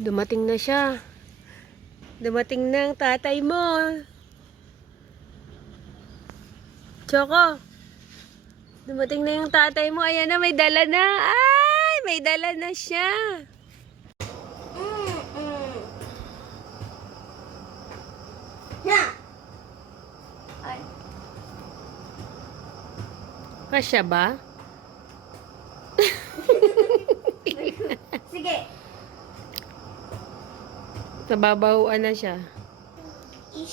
Dumating na siya. Dumating na ang tatay mo. Choco. Dumating na yung tatay mo. Ayan na, may dala na. Ay, may dala na siya. Ay. Kasya ba? Sige. Nababahuan na siya.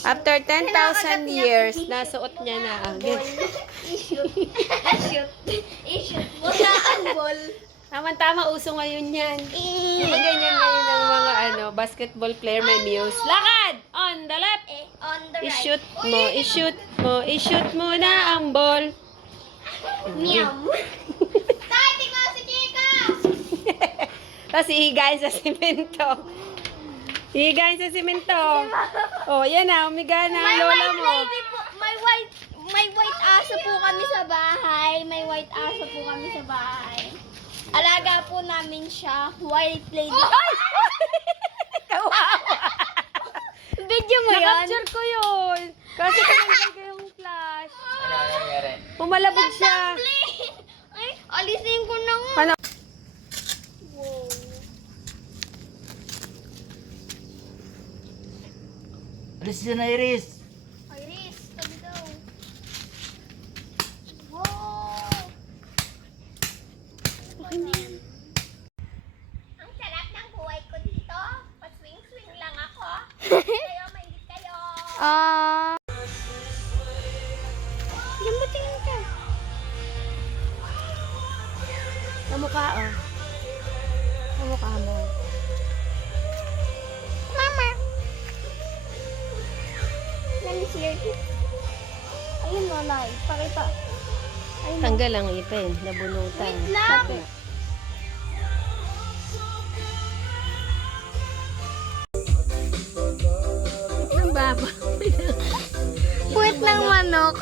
After 10,000 years, nasuot niya na. I-shoot. I-shoot. I-shoot. Wala ang ball. Tama-tama, uso ngayon yan. Ganyan ngayon ang mga basketball player may muse. Lakad! On the left! On the right. I-shoot mo, i-shoot mo, i-shoot mo na ang ball. Meow. Tay, tingnan si Chika! Tapos ihigain sa simento. Ihigain sa simento. Oh, yan na, umiga na ang lola mo. May white aso po kami sa bahay. May white aso po kami sa bahay. Alaga po namin siya. White lady. Ay! Kawawa! Video mo yan? Na-capture ko yun. Kasi tinanggal ko yung flash. Pumalabog siya. Ay, alisin ko na nga. Ano? Wow. Alis na Iris. Iris, tabi daw. Wow. Ang sarap ng buhay ko dito. Pa-swing-swing lang ako. Kayo, maingit kayo. Yan ba tingin ka? Kamukha, oh. Kamukha mo. Mama. Nalisir. Ayun mo, Nay. Pakita. Ayun. Tanggal ang ipin. Nabunutan. Wait lang. Sabi. Ang baba. Puwit ng manok.